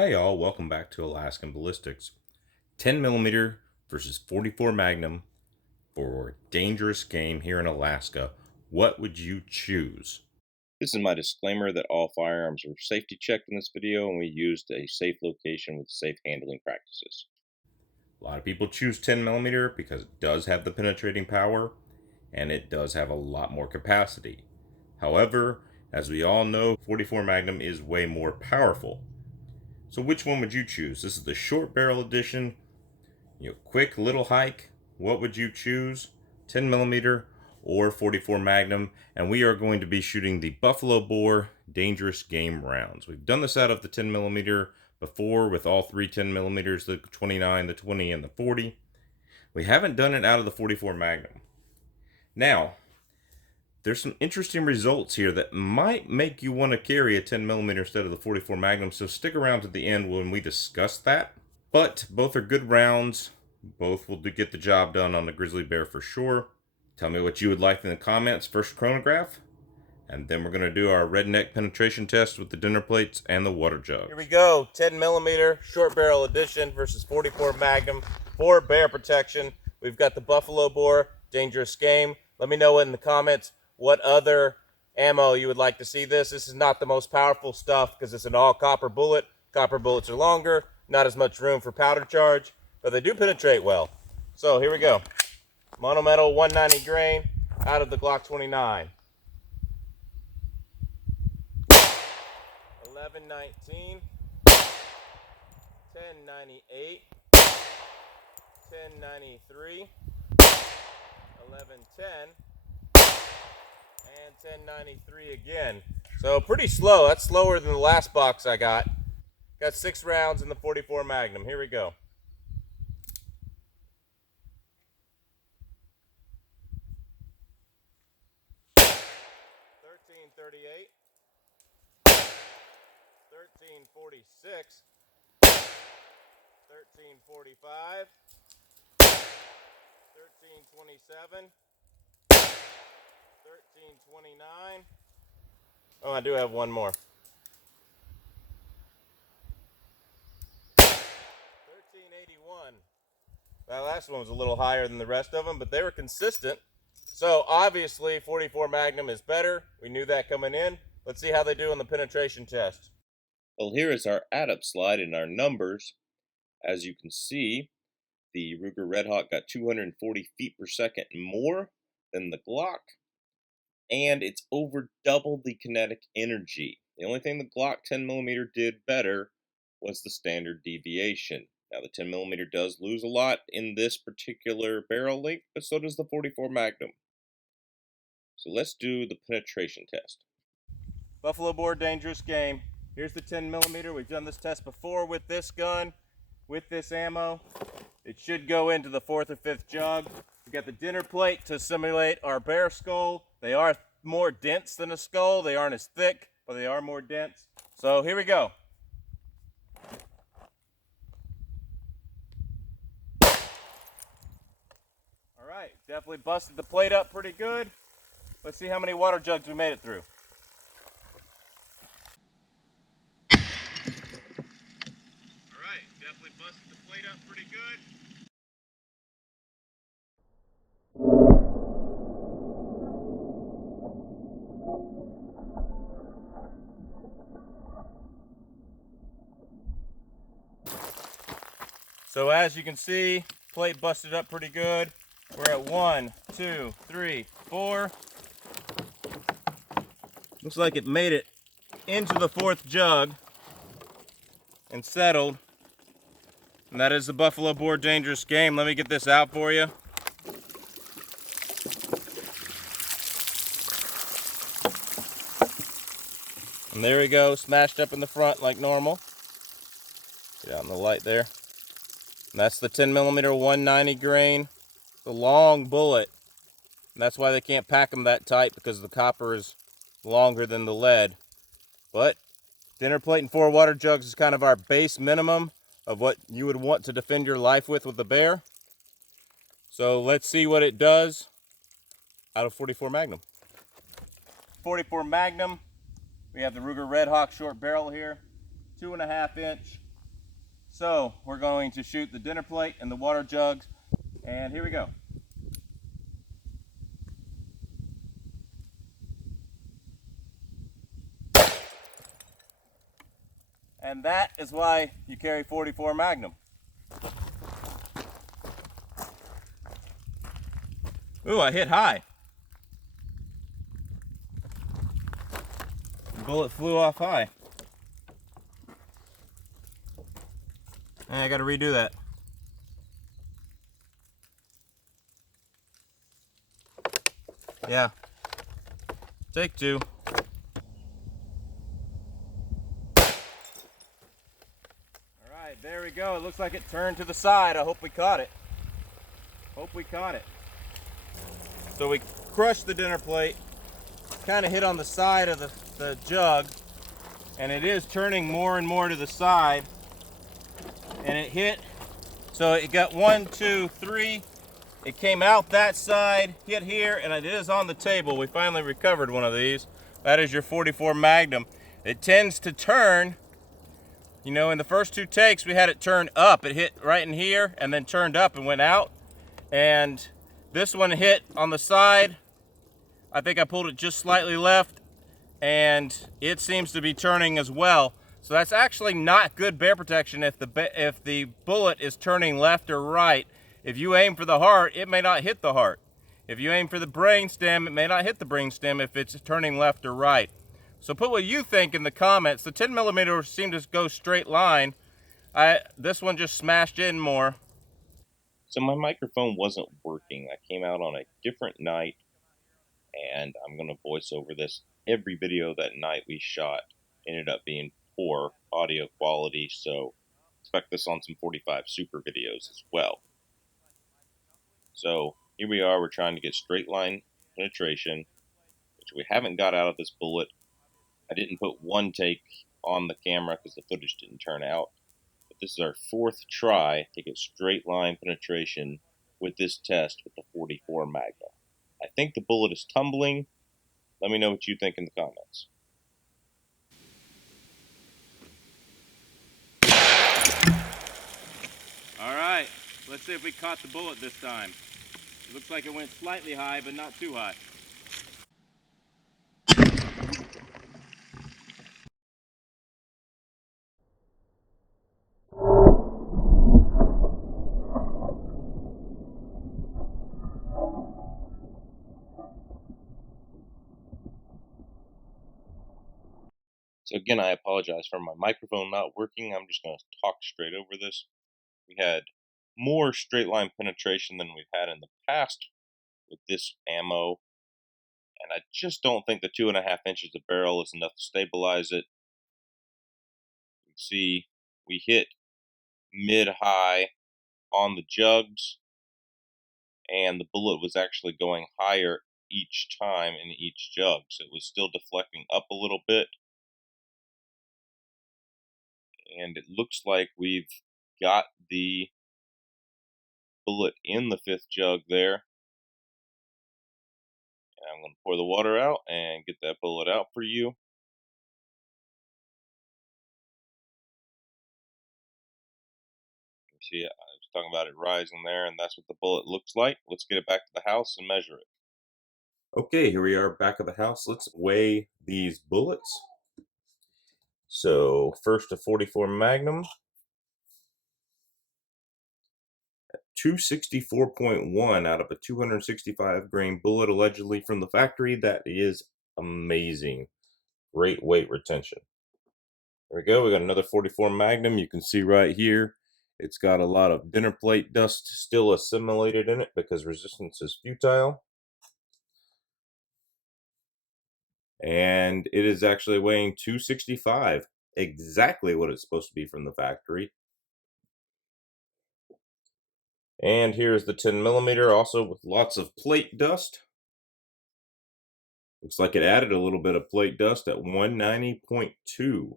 Hi y'all, welcome back to Alaskan Ballistics. 10mm versus 44 Magnum for dangerous game here in Alaska. What would you choose? This is my disclaimer that all firearms are safety checked in this video and we used a safe location with safe handling practices. A lot of people choose 10mm because it does have the penetrating power and it does have a lot more capacity. However, as we all know, 44 Magnum is way more powerful. So which one would you choose? This is the short barrel edition. Quick little hike. What would you choose? 10mm or 44 Magnum? And we are going to be shooting the Buffalo Bore dangerous game rounds. We've done this out of the 10mm before with all three 10mm, the 29, the 20, and the 40. We haven't done it out of the 44 Magnum. Now, there's some interesting results here that might make you want to carry a 10mm instead of the 44 Magnum, so stick around to the end when we discuss that. But both are good rounds. Both will get the job done on the grizzly bear for sure. Tell me what you would like in the comments. First chronograph. And then we're going to do our redneck penetration test with the dinner plates and the water jug. Here we go. 10mm short barrel edition versus 44 Magnum for bear protection. We've got the Buffalo Bore dangerous game. Let me know in the comments what other ammo you would like to see this. This is not the most powerful stuff because it's an all copper bullet. Copper bullets are longer, not as much room for powder charge, but they do penetrate well. So here we go. Monometal 190 grain out of the Glock 29. 1119, 1098, 1093, 1110, and 1093 again. So pretty slow. That's slower than the last box I got. Got 6 rounds in the 44 Magnum. Here we go. $13.38, $13.46, $13.45, $13.27, $13.29. Oh, I do have one more. $13.81. That last one was a little higher than the rest of them, but they were consistent. So obviously 44 Magnum is better. We knew that coming in. Let's see how they do on the penetration test. Well, here is our add-up slide in our numbers. As you can see, the Ruger Red Hawk got 240 feet per second more than the Glock, and it's over double the kinetic energy. The only thing the Glock 10mm did better was the standard deviation. Now, the 10mm does lose a lot in this particular barrel length, but so does the 44 Magnum. So let's do the penetration test. Buffalo Bore dangerous game. Here's the 10mm. We've done this test before with this gun, with this ammo. It should go into the 4th or 5th jug. We got the dinner plate to simulate our bear skull. They are more dense than a skull. They aren't as thick, but they are more dense. So here we go. All right, definitely busted the plate up pretty good. Let's see how many water jugs we made it through. All right, definitely busted the plate up pretty good. So as you can see, plate busted up pretty good. We're at 1, 2, 3, 4. Looks like it made it into the 4th jug and settled. And that is the Buffalo Bore dangerous game. Let me get this out for you. And there we go, smashed up in the front like normal. Get out in the light there. And that's the 10mm 190 grain, the long bullet. And that's why they can't pack them that tight, because the copper is longer than the lead. But dinner plate and 4 water jugs is kind of our base minimum of what you would want to defend your life with the bear. So let's see what it does out of 44 Magnum. 44 Magnum, we have the Ruger Red Hawk short barrel here, 2.5 inch So we're going to shoot the dinner plate and the water jugs, and here we go. And that is why you carry 44 Magnum. Ooh, I hit high. The bullet flew off high. And I gotta redo that. Yeah. Take two. Alright, there we go. It looks like it turned to the side. I hope we caught it. Hope we caught it. So we crushed the dinner plate, kind of hit on the side of the jug, and it is turning more and more to the side. And it hit, so it got 1, 2, 3. It came out that side, hit here, and it is on the table. We finally recovered one of these. That is your 44 Magnum. It tends to turn, you know, in the first 2 takes we had it turn up. It hit right in here and then turned up and went out. And this one hit on the side. I think I pulled it just slightly left, and it seems to be turning as well. So that's actually not good bear protection if the bullet is turning left or right. If you aim for the heart, it may not hit the heart. If you aim for the brainstem, it may not hit the brainstem if it's turning left or right. So put what you think in the comments. The 10mm seemed to go straight line. This one just smashed in more. So my microphone wasn't working. I came out on a different night, and I'm going to voice over this. Every video that night we shot ended up being poor audio quality, so expect this on some 45 Super videos as well. So here we are, we're trying to get straight line penetration, which we haven't got out of this bullet. I didn't put one take on the camera because the footage didn't turn out. But this is our 4th try to get straight line penetration with this test with the 44 Magnum. I think the bullet is tumbling. Let me know what you think in the comments. All right, let's see if we caught the bullet this time. It looks like it went slightly high, but not too high. So again, I apologize for my microphone not working. I'm just going to talk straight over this. We had more straight line penetration than we've had in the past with this ammo, and I just don't think the 2.5 inches of barrel is enough to stabilize it. You can see we hit mid-high on the jugs, and the bullet was actually going higher each time in each jug, so it was still deflecting up a little bit. And it looks like we've got the bullet in the 5th jug there. And I'm going to pour the water out and get that bullet out for you. You see, I was talking about it rising there, and that's what the bullet looks like. Let's get it back to the house and measure it. Okay, here we are back at the house. Let's weigh these bullets. So first a 44 Magnum, 264.1 out of a 265 grain bullet, allegedly from the factory. That is amazing. Great weight retention. There we go. We got another 44 Magnum. You can see right here, it's got a lot of dinner plate dust still assimilated in it because resistance is futile. And it is actually weighing 265, exactly what it's supposed to be from the factory. And here's the 10mm, also with lots of plate dust. Looks like it added a little bit of plate dust at 190.2. So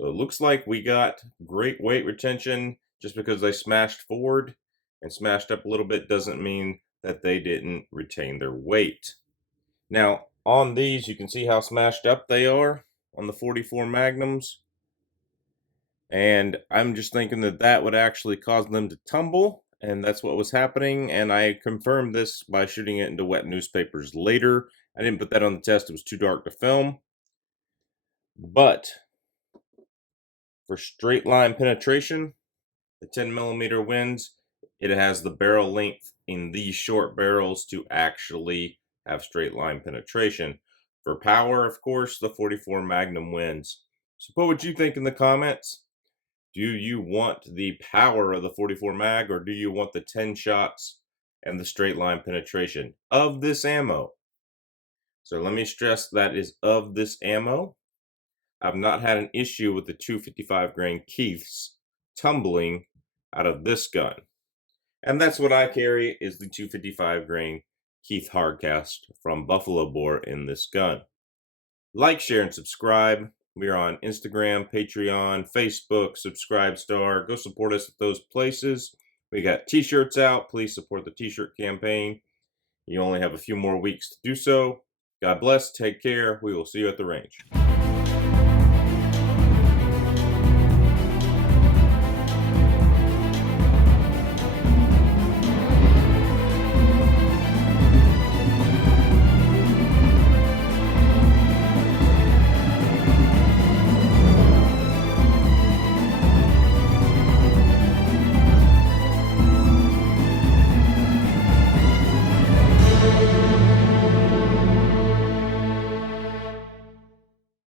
it looks like we got great weight retention. Just because they smashed forward and smashed up a little bit doesn't mean that they didn't retain their weight. Now, on these, you can see how smashed up they are on the 44 Magnums. And I'm just thinking that that would actually cause them to tumble, and that's what was happening. And I confirmed this by shooting it into wet newspapers later. I didn't put that on the test, it was too dark to film. But for straight line penetration, the 10mm wins. It has the barrel length in these short barrels to actually have straight line penetration. For power, of course, the 44 Magnum wins. So what would you think in the comments? Do you want the power of the 44 mag, or do you want the 10 shots and the straight line penetration of this ammo? So let me stress that is of this ammo. I've not had an issue with the 255 grain Keiths tumbling out of this gun. And that's what I carry, is the 255 grain Keith Hardcast from Buffalo Bore in this gun. Like, share, and subscribe. We are on Instagram, Patreon, Facebook, Subscribestar. Go support us at those places. We got t-shirts out. Please support the t-shirt campaign. You only have a few more weeks to do so. God bless. Take care. We will see you at the range.